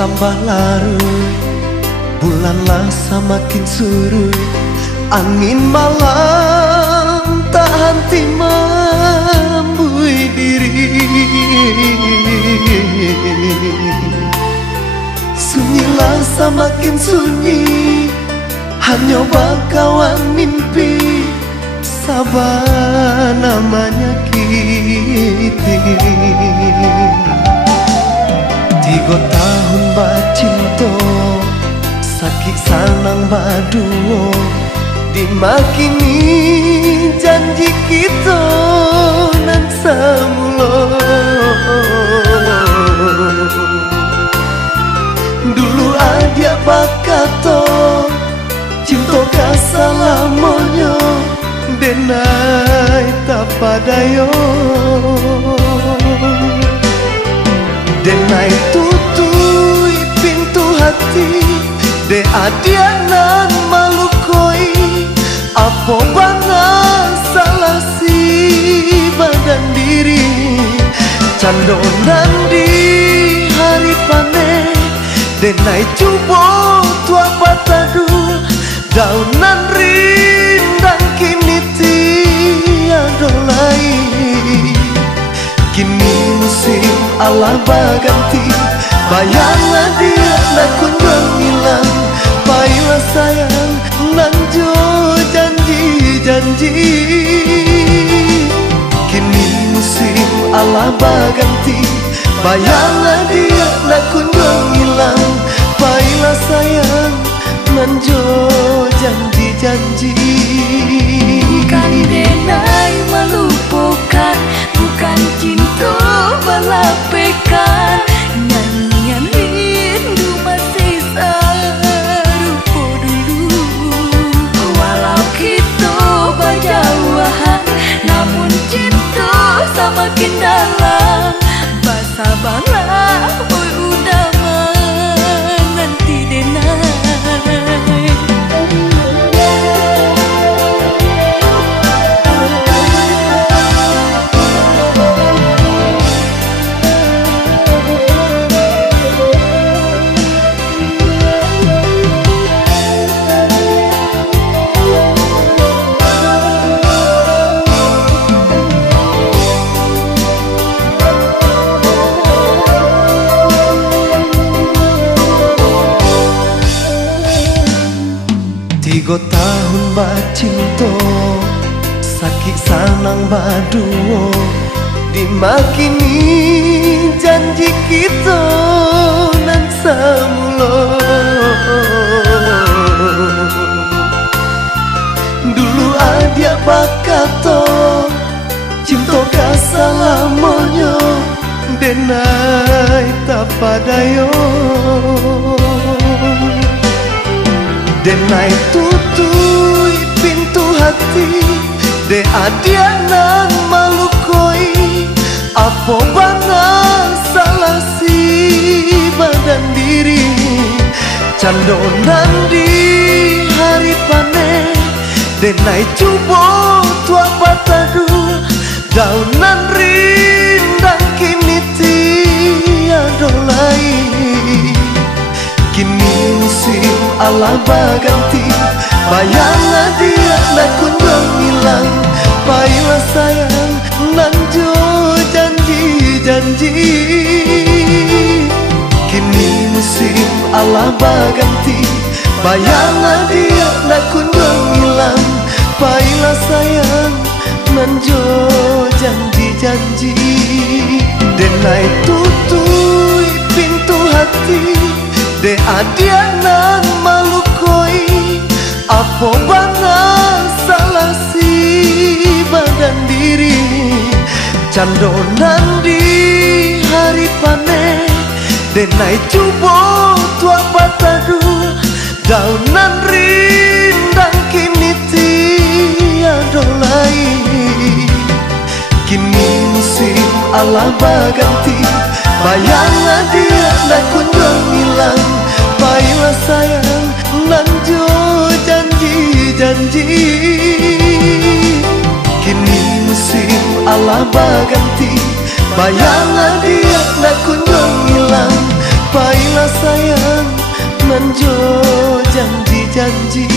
tambah larut, bulanlah semakin surut, angin malam tak henti membui diri. Sunyilah semakin sunyi, hanya bakawan mimpi, sabar namanya kiti. 3 tahun bacinto, sakit sanang baduo, dimakini janji kita nan samulo. Dulu adia bakato, cinta kasalamonyo, denai tak padayo. Denai tutui pintu hati, de adianan malukoi, apa bana salah si badan diri. Candonan di hari panen, denai cubo tua patadu, daunan rindang kini tiada lain. Kini musim Allah baganti, bayanglah dia nak kunjung hilang. Baiklah sayang, nanjo janji-janji. Kini musim Allah baganti, bayanglah dia nak kunjung hilang. Baiklah sayang, nanjo janji-janji. Bukan denai melupakan, bukan cinta balapekan. Nyanyian rindu masih serupa dulu. Walau kita berjauhan, namun cinta semakin dalam. Bersabarlah, boy udah menanti denai. Tiga tahun bacinto, sakit sanang baduo, dimakini janji kita nan samulo. Dulu adia bakato, cinta kasalamonyo, denai tak padayo. Denai tutui pintu hati, de adianan malukoi, apa bana salah si badan diri. Candonan di hari panen, denai cubo tua patadu, daunan rindang kini tiada lain. Kini musim Allah baganti, bayanglah dia nak kunjung hilang. Baiklah sayang, nanjo janji-janji. Kini musim Allah baganti, bayanglah dia nak kunjung hilang. Baiklah sayang, nanjo janji-janji. Denai tutui pintu hati, de adianan malukoi, apa bana salah si badan diri. Candonan di hari panen, denai cubo tua patadu, daunan rindang kini tiada lain. Kini musim Allah baganti, bayanglah dia nak kunjung hilang. Baiklah sayang, nanjo janji-janji. Kini musim Allah baganti, bayanglah dia nak kunjung hilang. Baiklah Marilah sayang menjo janji-janji